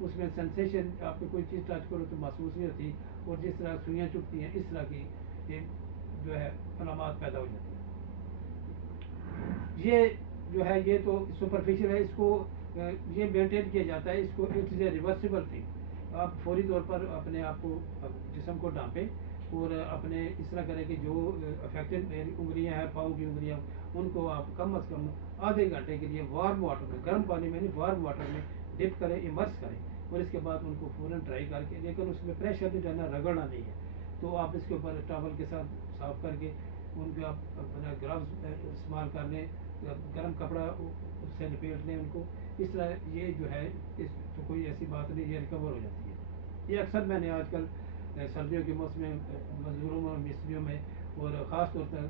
اس میں سینسیشن آپ کو کوئی چیز ٹچ کرو تو محسوس نہیں ہوتی، اور جس طرح سوئیاں چبھتی ہیں اس طرح کی جو ہے علامات پیدا ہو جاتی ہیں۔ یہ جو ہے یہ تو سپرفیشل ہے، اس کو یہ مینٹین کیا جاتا ہے، اس کو it is a reversible thing. آپ فوری طور پر اپنے آپ کو جسم کو ڈانپیں اور اپنے اس طرح کریں کہ جو افیکٹڈ انگلیاں ہیں، پاؤں کی انگلیاں، ان کو آپ کم از کم آدھے گھنٹے کے لیے وارم واٹر میں، گرم پانی میں نہیں، وارم واٹر میں ڈپ کریں، امرس کریں، اور اس کے بعد ان کو فوراً ٹرائی کر کے، لیکن اس میں پریشر نہیں ڈالنا، رگڑنا نہیں ہے، تو آپ اس کے اوپر ٹاول کے ساتھ صاف کر کے ان کے آپ اپنا گلوز استعمال کر لیں، گرم کپڑا اس سے لپیٹ لیں ان کو، اس طرح یہ جو ہے اس تو کوئی ایسی بات نہیں، یہ ریکور ہو جاتی ہے۔ یہ اکثر میں نے آج کل سردیوں کے موسم میں مزدوروں میں اور مستریوں میں، اور خاص طور پر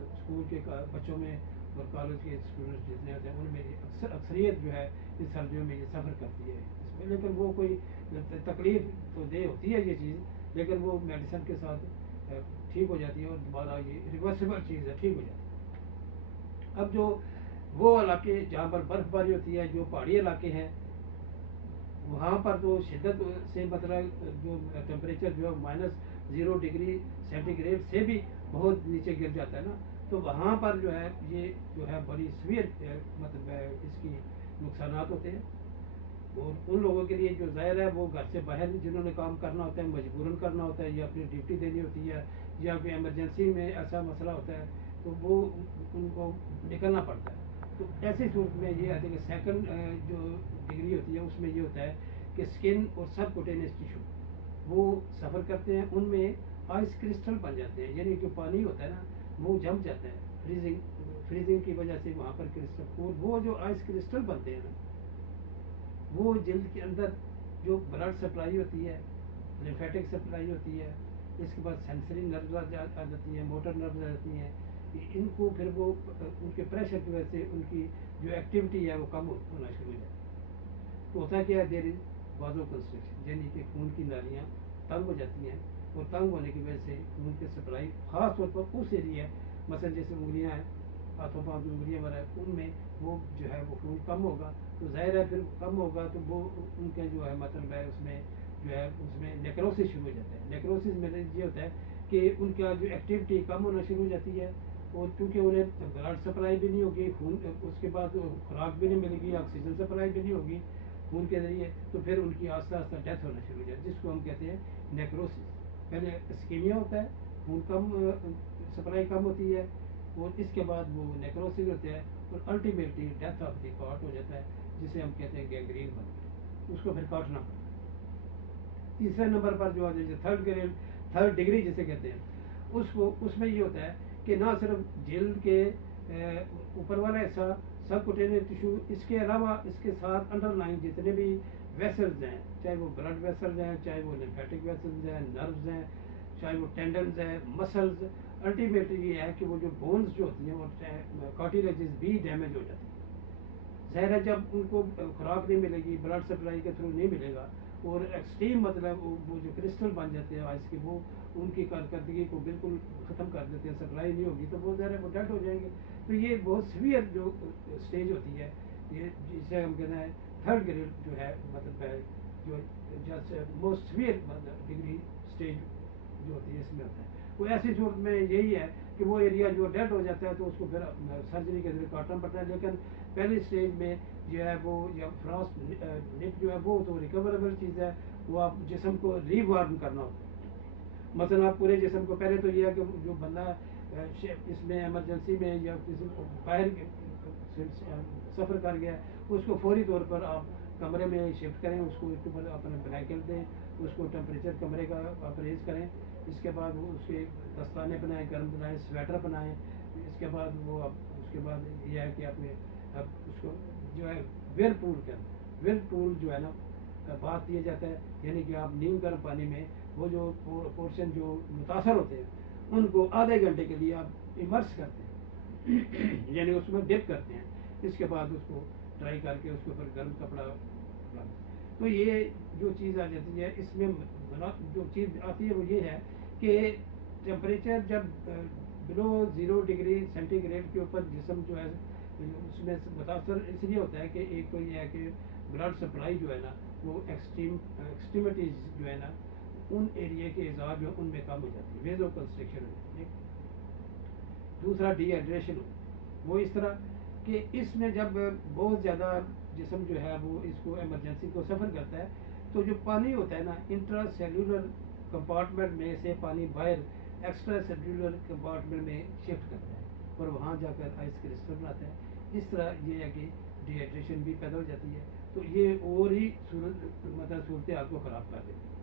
اسکول کے بچوں میں اور کالج کے اسٹوڈنٹس جتنے ہوتے ہیں ان میں اکثریت جو ہے اس سردیوں میں یہ سفر کرتی ہے اس میں، لیکن وہ کوئی تکلیف تو دہ ہوتی ہے یہ چیز، لیکن وہ میڈیسن کے ساتھ ٹھیک ہو جاتی ہے، اور دوبارہ یہ ریورسیبل چیز ہے، ٹھیک ہو جاتی ہے۔ اب جو وہ علاقے جہاں پر برف باری ہوتی ہے، جو پہاڑی علاقے ہیں، وہاں پر تو شدت سے مطلب جو ٹیمپریچر جو ہے -0 ڈگری سینٹی گریڈ سے بھی بہت نیچے گر جاتا ہے نا، تو وہاں پر جو ہے یہ جو ہے بڑی سویر مطلب اس کی نقصانات ہوتے ہیں، اور ان لوگوں کے لیے جو ظاہر ہے وہ گھر سے باہر جنہوں نے کام کرنا ہوتا ہے، مجبوراً کرنا ہوتا ہے، یا اپنی ڈیوٹی دینی ہوتی ہے، یا کوئی ایمرجنسی میں ایسا مسئلہ ہوتا ہے تو وہ ان کو نکلنا پڑتا ہے۔ تو ایسی صورت میں یہ آتی ہے کہ سیکنڈ جو ڈگری ہوتی ہے اس میں یہ ہوتا ہے کہ اسکن اور سب کوٹینس ٹیشو وہ سفر کرتے ہیں، ان میں آئس کرسٹل بن جاتے ہیں، یعنی جو پانی ہوتا ہے نا وہ جم جاتا ہے، فریزنگ کی وجہ سے وہاں پر کرسٹل، اور وہ جو آئس کرسٹل بنتے ہیں نا وہ جلد کے اندر جو بلڈ سپلائی ہوتی ہے، لمفیٹک سپلائی ہوتی ہے، اس کے بعد سینسری نروز آ جاتی ہیں، موٹر نروز آ جاتی ہیں، ان کو پھر وہ ان کے پریشر کی وجہ سے ان کی جو ایکٹیویٹی ہے وہ کم ہونا شروع ہو جاتی ہے۔ تو ہوتا کیا ہے، دیر از وازو کنسٹرکشن، یعنی کہ خون کی نالیاں تنگ ہو جاتی ہیں، اور تنگ ہونے کی وجہ سے خون کی سپلائی خاص طور پر اس ایریا ہے، مثلا جیسے انگلیاں ہیں، ہاتھوں پاؤں کی انگلیاں وغیرہ، ان میں وہ جو ہے وہ خون کم ہوگا، تو ظاہر ہے پھر کم ہوگا تو وہ ان کے جو ہے مطلب ہے اس میں جو ہے اس میں نیکروسس شروع ہو جاتا ہے۔ نیکروسس میں یہ ہوتا ہے کہ ان کا جو ایکٹیویٹی کم ہونا شروع ہو جاتی ہے، اور کیونکہ انہیں بلڈ سپلائی بھی نہیں ہوگی، خون اس کے بعد خوراک بھی نہیں ملے گی، آکسیجن سپلائی بھی نہیں ہوگی خون کے ذریعے، تو پھر ان کی آہستہ آہستہ ڈیتھ ہونا شروع ہو جاتی ہے، جس کو ہم کہتے ہیں نیکروسس۔ پہلے اسکیمیا ہوتا ہے، خون کم سپلائی کم ہوتی ہے، اور اس کے بعد وہ نیکروسس ہوتا ہے، اور الٹیمیٹلی ڈیتھ آف دی کارٹ ہو جاتا ہے، جسے ہم کہتے ہیں گینگرین بن گیا، اس کو پھر کاٹنا پڑتا ہے۔ تیسرے نمبر پر جو آ جائے تھرڈ ڈگری جسے کہتے ہیں، اس میں یہ ہوتا ہے کہ نہ صرف جلد کے اوپر والا حصہ سب کوٹینس ٹیشو، اس کے علاوہ اس کے ساتھ انڈر لائن جتنے بھی ویسلز ہیں، چاہے وہ بلڈ ویسلز ہیں، چاہے وہ لمفیٹک ویسلز ہیں، نروز ہیں، چاہے وہ ٹینڈنز ہیں، مسلز، الٹیمیٹلی یہ ہے کہ وہ جو بونز جو ہوتی ہیں وہ کارٹیلیجز بھی ڈیمیج ہو جاتی ہیں۔ ظاہر ہے جب ان کو خوراک نہیں ملے گی، بلڈ سپلائی کے تھرو نہیں ملے گا، اور ایکسٹریم مطلب وہ جو کرسٹل بن جاتے ہیں آئس کے، وہ ان کی کارکردگی کو بالکل ختم کر دیتے ہیں، سپلائی نہیں ہوگی تو وہ ظاہر ہے وہ ڈیڈ ہو جائیں گے۔ تو یہ بہت سیویئر جو اسٹیج ہوتی ہے، یہ جسے ہم کہتے ہیں تھرڈ گریڈ جو ہے مطلب ہے جو موسٹ سیویئر مطلب ڈگری اسٹیج جو ہوتی ہے اس میں ہوتا ہے۔ وہ ایسی صورت میں یہی ہے کہ وہ ایریا جو ڈیڈ ہو جاتا ہے تو اس کو پھر سرجری کے ذریعے کاٹنا پڑتا ہے، لیکن پہلی اسٹیج میں جو ہے وہ یا فراسٹ نپ جو ہے وہ تو ریکوریبل چیز ہے، وہ آپ جسم کو ری وارم کرنا ہوتا ہے۔ مثلا آپ پورے جسم کو، پہلے تو یہ ہے کہ جو بندہ اس میں ایمرجنسی میں یا کسی باہر سفر کر گیا اس کو فوری طور پر آپ کمرے میں شفٹ کریں، اس کو اپنے بلینکٹ دیں، اس کو ٹیمپریچر کمرے کا آپ ریز کریں، اس کے بعد وہ اس کے دستانے بنائیں، گرم بنائیں، سویٹر بنائیں، اس کے بعد وہ اس کے بعد یہ ہے کہ آپ نے اس کو جو ہے ویئر پول جو ہے نا بات دیا جاتا ہے، یعنی کہ آپ نیم گرم پانی میں وہ جو پورشن جو متاثر ہوتے ہیں ان کو آدھے گھنٹے کے لیے آپ امرس کرتے ہیں یعنی اس میں ڈپ کرتے ہیں، اس کے بعد اس کو ڈرائی کر کے اس کے اوپر گرم کپڑا، تو یہ جو چیز آ جاتی ہے اس میں جو چیز آتی ہے وہ یہ ہے کہ ٹیمپریچر جب بلو 0 ڈگری سینٹی گریڈ کے اوپر جسم جو ہے اس میں متاثر اس لیے ہوتا ہے کہ ایک تو یہ ہے کہ بلڈ سپلائی جو ہے نا وہ ایکسٹریمٹیز جو ہے نا ان ایریا کے اعزاز جو ان میں کم ہو جاتی ہے، ویزو کنسٹرکشن ہو جاتی ہے۔ دوسرا ڈی ہائیڈریشن ہو، وہ اس طرح کہ اس میں جب بہت زیادہ جسم جو ہے وہ اس کو ایمرجنسی کو سفر کرتا ہے تو جو پانی ہوتا ہے نا انٹرا سیلولر کمپارٹمنٹ میں سے پانی باہر ایکسٹرا سیلولر کمپارٹمنٹ میں شفٹ کرتا ہے اور وہاں جا کر آئس کرسٹل بناتا ہے۔ اس طرح یہ ہے کہ ڈی ہائیڈریشن بھی پیدا ہو جاتی ہے، تو یہ اور ہی صورتحال کو خراب کر دیتی ہے۔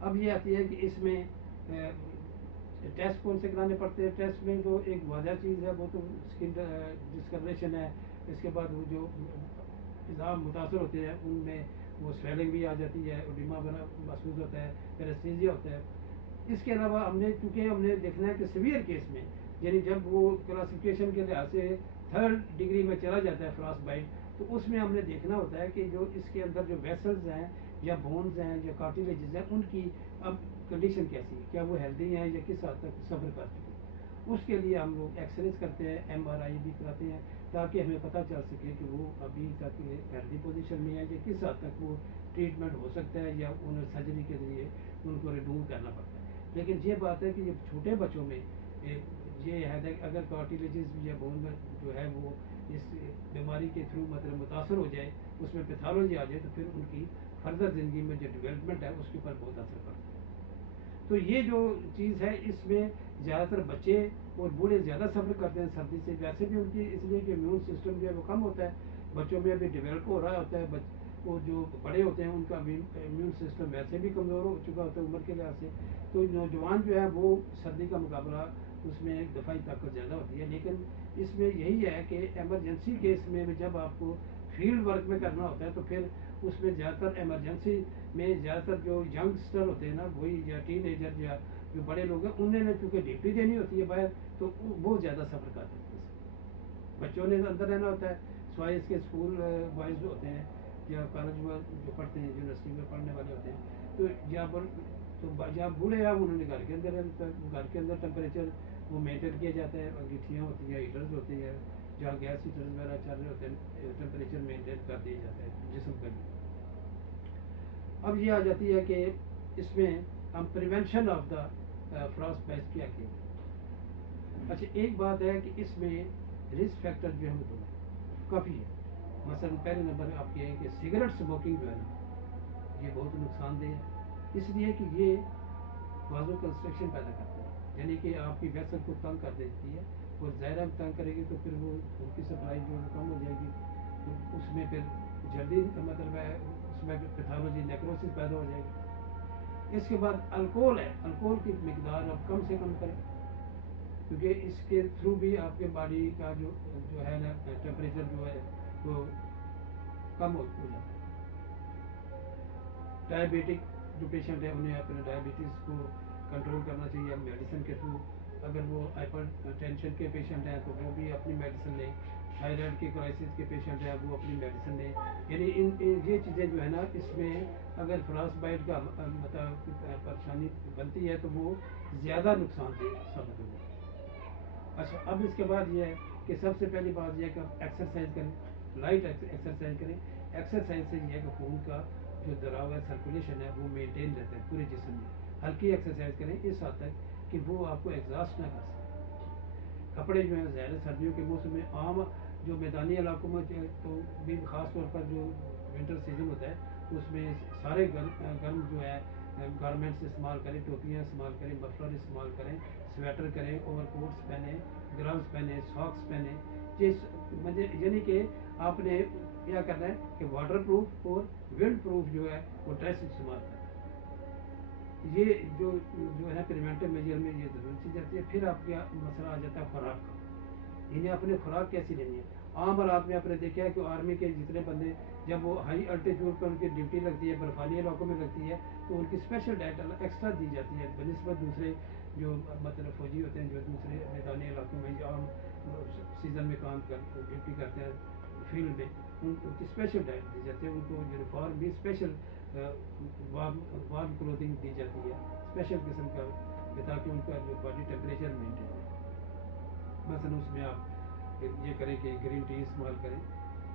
اب یہ آتی ہے کہ اس میں ٹیسٹ کون سے کرانے پڑتے ہیں۔ ٹیسٹ میں تو ایک واضح چیز ہے وہ تو اسکن ڈسکلریشن ہے، اس کے بعد وہ جو نظام متاثر ہوتے ہیں ان میں وہ سویلنگ بھی آ جاتی ہے، اوڈیما بنا محسوس ہوتا ہے، پیرستھیزیا ہوتا ہے۔ اس کے علاوہ ہم نے دیکھنا ہے کہ سیویئر کیس میں یعنی جب وہ کلاسیفیکیشن کے لحاظ سے 3rd ڈگری میں چلا جاتا ہے فراس بائٹ، تو اس میں ہم نے دیکھنا ہوتا ہے کہ جو اس کے اندر جو ویسلز ہیں یا بونز ہیں یا کارٹیلیجز ہیں ان کی اب کنڈیشن کیسی ہے، کیا وہ ہیلدی ہیں یا کس حد تک سفر کر چکے ہیں۔ اس کے لیے ہم لوگ ایکس ریز کرتے ہیں، MRI بھی کراتے ہیں تاکہ ہمیں پتہ چل سکے کہ وہ ابھی تک ہیلدی پوزیشن میں ہے یا کس حد تک وہ ٹریٹمنٹ ہو سکتا ہے یا انہیں سرجری کے ذریعے ان کو ریموو کرنا پڑتا ہے۔ لیکن یہ بات ہے کہ یہ چھوٹے بچوں میں یہ ہے کہ اگر کارٹیلیجز یا بون جو ہے وہ اس بیماری کے تھرو متاثر ہو جائے، اس میں پیتھالوجی آ جائے، تو پھر ان کی فردر زندگی میں جو ڈیولپمنٹ ہے اس کے اوپر بہت اثر پڑتا ہے۔ تو یہ جو چیز ہے اس میں زیادہ تر بچے اور بوڑھے زیادہ سفر کرتے ہیں سردی سے، ویسے بھی ان کی اس لیے کہ امیون سسٹم جو ہے وہ کم ہوتا ہے، بچوں میں ابھی ڈیولپ ہو رہا ہوتا ہے، وہ جو بڑے ہوتے ہیں ان کا امیون سسٹم ویسے بھی کمزور ہو چکا ہوتا ہے عمر کے لحاظ سے، تو نوجوان جو ہے وہ سردی کا مقابلہ اس میں دفاعی طاقت زیادہ ہوتی ہے۔ لیکن اس میں یہی ہے کہ ایمرجنسی کیس میں جب آپ کو فیلڈ ورک میں کرنا ہوتا ہے تو پھر اس میں زیادہ تر ایمرجنسی میں زیادہ تر جو ینگسٹر ہوتے ہیں نا وہی یا ٹین ایجر یا جو بڑے لوگ ہیں انہوں نے چونکہ ڈیوٹی دینی ہوتی ہے باہر، تو وہ زیادہ سفر کرتے ہیں۔ بچوں نے اندر رہنا ہوتا ہے، سوائے اس کے اسکول بوائز جو ہوتے ہیں یا کالج جو پڑھتے ہیں یونیورسٹی میں پڑھنے والے ہوتے ہیں، تو جہاں بوڑھے ہیں انہوں نے گھر کے اندر رہتا ہے، گھر کے اندر ٹیمپریچر وہ مینٹین کیا جاتا ہے، انگیٹھیاں ہوتی ہیں، ہیٹرز ہوتے ہیں، جہاں گیس ہیٹرز وغیرہ چل رہے ہوتے ہیں ٹیمپریچر مینٹین کر دیا جاتا ہے جسم کا بھی۔ اب یہ آ جاتی ہے کہ اس میں ہم پریونشن آف دا فراس بائٹ کیا کیا۔ اچھا ایک بات ہے کہ اس میں رسک فیکٹر جو ہے وہ کافی ہے۔ مثلا پہلے نمبر آپ یہ ہے کہ سگریٹ اسموکنگ جو ہے نا یہ بہت نقصان دہ ہے، اس لیے کہ یہ وازو کنسٹرکشن پیدا کرتا ہے، یعنی کہ آپ کی ویسل کو تنگ کر دیتی ہے، اور ظاہر تنگ کرے گی تو پھر وہ ان کی سپلائی جو ہے کم ہو جائے گی، تو اس میں پھر جلدی مطلب ہے اس میں پیتھالوجی نیکروسس پیدا ہو جائے گی۔ اس کے بعد الکوہل ہے، الکوہل کی مقدار آپ کم سے کم کریں، کیونکہ اس کے تھرو بھی آپ کے باڈی کا جو ہے نا ٹیمپریچر جو ہے وہ کم ہو جاتا ہے۔ ڈائبیٹک جو پیشنٹ ہیں انہیں اپنے ڈائبٹیز کو کنٹرول کرنا چاہیے میڈیسن کے تھرو، اگر وہ ہائپر ٹینشن کے پیشنٹ ہیں تو وہ بھی اپنی میڈیسن لیں، تھائرائڈ کے کرائسس کے پیشنٹ ہیں وہ اپنی میڈیسن لیں، یعنی یہ چیزیں جو ہے نا اس میں اگر فراس بائٹ کا مطلب پریشانی بنتی ہے تو وہ زیادہ نقصان دہ ثابت ہو جاتی ہے۔ اچھا اب اس کے بعد یہ ہے کہ سب سے پہلی بات یہ ہے کہ آپ ایکسرسائز کریں، لائٹ ایکسرسائز کریں۔ ایکسرسائز سے یہ ہے کہ خون کا جو دراؤ ہے سرکولیشن ہے وہ مینٹین رہتا ہے پورے جسم میں۔ ہلکی ایکسرسائز کریں اس حد تک کہ وہ آپ کو ایگزاسٹ نہ کر سکے۔ کپڑے جو ہیں ظاہر سردیوں کے موسم میں عام جو میدانی علاقوں میں تو بھی خاص طور پر جو ونٹر سیزن ہوتا ہے اس میں سارے گرم جو ہے گارمنٹس استعمال کریں، ٹوپیاں استعمال کریں، مفلر استعمال کریں، سویٹر کریں، اوور کوٹس پہنیں، گلوز پہنیں، ساکس پہنیں، یعنی کہ آپ نے کیا کرنا ہے کہ واٹر پروف اور ونڈ پروف جو ہے وہ ڈریس استعمال کرنا ہے۔ یہ جو ہے نا پریونٹیو میجر میں یہ ضرور چیز جاتی ہے۔ پھر آپ کا مسئلہ آ جاتا ہے خوراک کا، یعنی اپنے خوراک کیسی لینی ہے۔ عام حالات میں آپ نے دیکھا ہے کہ آرمی کے جتنے بندے جب وہ ہائی الٹیٹیوڈ پر ان کی ڈیوٹی لگتی ہے، برفانی علاقوں میں لگتی ہے، تو ان کی اسپیشل ڈائٹ ایکسٹرا دی جاتی ہے بنسبت دوسرے جو مطلب فوجی ہوتے ہیں جو دوسرے میدانی علاقوں میں عام سیزن میں کام ڈیوٹی کرتے ہیں فیلڈ میں، ان کی اسپیشل ڈائٹ دی جاتی ہے، ان کو یونیفارم بھی اسپیشل وارم کلوتھنگ دی جاتی ہے اسپیشل قسم کا، تاکہ ان کا جو باڈی ٹیمپریچر مینٹین رہے۔ مثلا اس میں آپ یہ کریں کہ گرین ٹی استعمال کریں،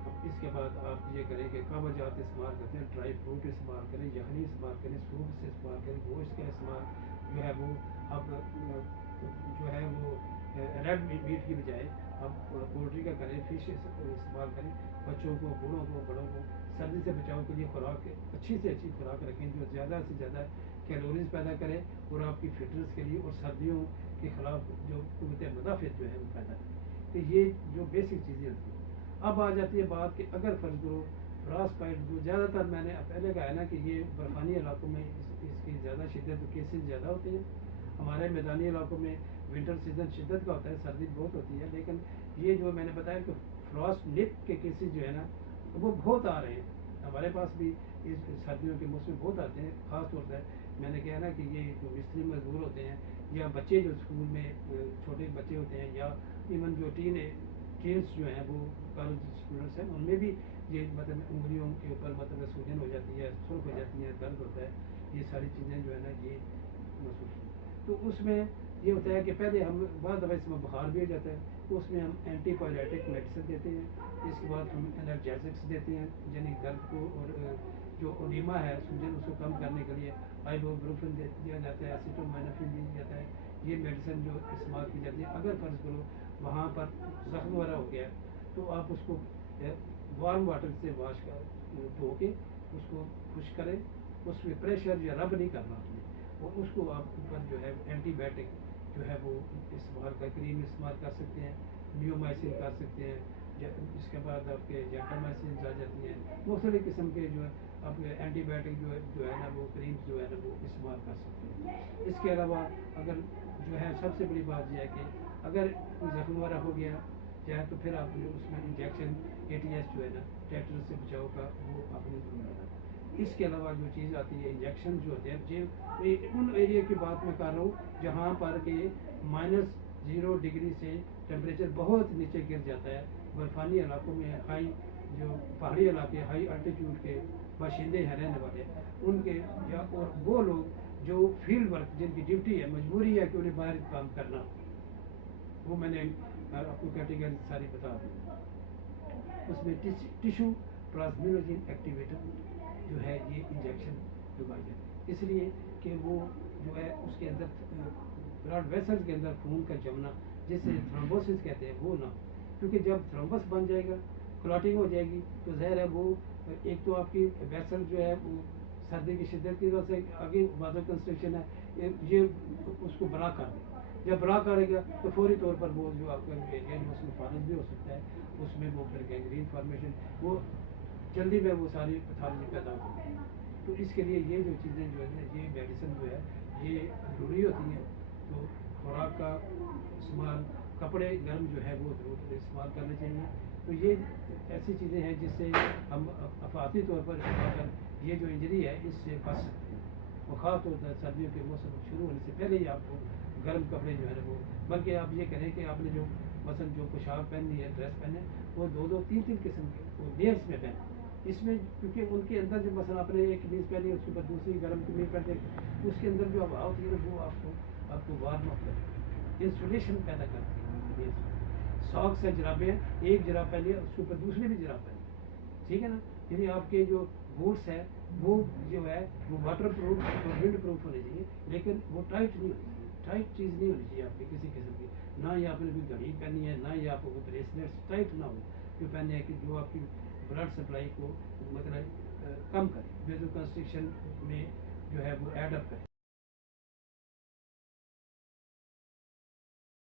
اب اس کے بعد آپ یہ کریں کہ قابہ جات استعمال کرتے ہیں، ڈرائی فروٹ استعمال کریں، یخنی استعمال کریں، سوپ سے استعمال کریں، گوشت کا استعمال جو ہے وہ اب جو ہے وہ ریڈ میٹ کی بجائے اب پولٹری کا کریں، فش استعمال کریں. بچوں کو، بوڑھوں کو، بڑوں کو سردی سے بچاؤ کے لیے خوراک اچھی سے اچھی خوراک رکھیں جو زیادہ سے زیادہ کیلوریز پیدا کرے اور آپ کی فٹنس کے لیے اور سردیوں کے خلاف جو قوت مدافعت جو ہے وہ پیدا کرے. تو یہ جو بیسک چیزیں ہوتی ہیں. اب آ جاتی ہے بات کہ اگر فرض کرو فراس فائٹ جو زیادہ تر میں نے پہلے کہا ہے نا کہ یہ برفانی علاقوں میں اس کی زیادہ شدت کیسز زیادہ ہوتے ہیں. ہمارے میدانی علاقوں میں ونٹر سیزن شدت کا ہوتا ہے، سردی بہت ہوتی ہے، لیکن یہ جو میں نے بتایا کہ فراسٹ نپ کے کیسز جو ہے نا وہ بہت آ رہے ہیں. ہمارے پاس بھی اس سردیوں کے موسم بہت آتے ہیں. خاص طور پر میں نے کہا نا کہ یہ جو مستری مزدور ہوتے ہیں یا بچے جو اسکول میں چھوٹے بچے ہوتے ہیں یا ایون جو ٹینس جو ہیں وہ کالج اسٹوڈنٹس ہیں، ان میں بھی یہ مطلب انگلیوں کے اوپر مطلب سوجن ہو جاتی ہے، سرخ ہو جاتی ہے، درد ہوتا ہے. یہ ساری چیزیں جو ہے نا یہ محسوس ہیں. تو اس میں یہ ہوتا ہے کہ پہلے ہم بعض دفعہ اس میں بخار بھی ہو جاتا ہے تو اس میں ہم اینٹی پائریٹک میڈیسن دیتے ہیں. اس کے بعد ہم انرجیزکس دیتے ہیں یعنی درد کو اور جو اوڈیما ہے سوجن اس کو کم کرنے کے لیے آئیبوپروفن دیا جاتا ہے، ایسیٹامائنوفن دیا جاتا ہے. یہ میڈیسن جو استعمال کی جاتی ہے. اگر فرض کرو وہاں پر زخم وغیرہ ہو گیا تو آپ اس کو وارم واٹر سے واش کر دھو کے اس کو خشک کریں، اس میں پریشر یا رب نہیں کرنا آپ نے، اور اس کو آپ اوپر جو ہے اینٹی بایوٹک جو ہے وہ استعمال کر کریم استعمال کر سکتے ہیں، نیومائسن کر سکتے ہیں. اس کے بعد آپ کے جینٹامائسنز آ جاتی ہیں، مختلف قسم کے جو ہے آپ اینٹی بایوٹک جو ہے نا وہ کریمز جو ہے نا وہ استعمال کر سکتے ہیں. اس کے علاوہ اگر جو ہے سب سے بڑی بات یہ ہے کہ اگر کوئی زخم وغیرہ ہو گیا جائے تو پھر آپ نے اس میں انجیکشن ATS جو ہے نا ٹیٹر سے بچاؤ کا وہ آپ نے ضرور لگانا. اس کے علاوہ جو چیز آتی ہے انجیکشن جو ہوتے ہیں ان ایریا کی بات میں کر رہا ہوں جہاں پر کہ -0 ڈگری سے ٹیمپریچر بہت نیچے گر جاتا ہے. برفانی علاقوں میں ہائی جو پہاڑی علاقے ہائی الٹیٹیوڈ کے باشندے ہیں رہنے والے ان کے یا اور وہ لوگ جو فیلڈ ورک جن کی ڈیوٹی ہے مجبوری ہے کہ انہیں باہر کام کرنا، وہ میں نے آپ کو کیٹیگری ساری بتا دی. اس میں ٹیشو پلازمولوجی ایکٹیویٹر جو ہے یہ انجیکشن لگائی جاتی ہے اس لیے کہ وہ جو ہے اس کے اندر بلڈ ویسل کے اندر خون کا جمنا جسے تھرومبوسس کہتے ہیں وہ نہ ہو. کیونکہ جب تھرومبس بن جائے گا، کلاٹنگ ہو جائے گی تو ظاہر ہے وہ ایک تو آپ کی ویسل جو ہے وہ سردی کی شدت کی وجہ سے آگے وازو کنسٹرکشن ہے یہ اس کو بلا کر دے. جب بلا کرے گا تو فوری طور پر وہ جو آپ کا ایریا جو اس میں فالج بھی ہو سکتا ہے، اس میں وہ پھر گینگرین فارمیشن وہ جلدی میں وہ ساری پیتھالوجی پیدا ہوتی ہے. تو اس کے لیے یہ جو چیزیں جو ہے یہ میڈیسن جو ہے یہ ضروری ہوتی ہیں. تو خوراک کا استعمال، کپڑے گرم جو ہے وہ ضرور استعمال کرنے چاہیے. تو یہ ایسی چیزیں ہیں جس سے ہم افاقی طور پر یہ جو انجری ہے اس سے بچ سکتے ہیں. وہ خاص طور پر سردیوں کے موسم شروع ہونے سے پہلے ہی آپ کو گرم کپڑے جو ہے وہ، بلکہ آپ یہ کریں کہ آپ نے جو مثلا جو پوشاک پہننی ہے، ڈریس پہنے وہ 2-3 قسم کے وہ لیئرس میں پہنے. اس میں کیونکہ ان کے اندر جو مثلا آپ نے ایک قمیض پہنی اس کے اوپر دوسری گرم قمیض پہنتے اس کے اندر جو ہوا ہوتی ہے وہ آپ کو وارم اپ کرتی ہے، انسولیشن پیدا کرتی ہے. ساکس ہے، جرابیں ہیں، ایک جراب پہنی اس کے اوپر دوسری بھی جراب پہنی، ٹھیک ہے نا. یعنی آپ کے جو بوٹس ہیں وہ جو ہے وہ واٹر پروف اور ونڈ پروف ہونے چاہیے، لیکن وہ ٹائٹ نہیں ہونی چاہیے. ٹائٹ چیز نہیں ہونی چاہیے آپ کی کسی قسم کی، نہ ہی آپ نے کوئی گھڑی پہنی ہے، نہ ہی آپ کو بریسلیٹس ٹائٹ نہ ہو جو پہننے ہیں کہ جو آپ کی بلڈ سپلائی کو مطلب کم کرے، ویزو کنسٹرکشن میں جو ہے وہ ایڈ اپ کرے.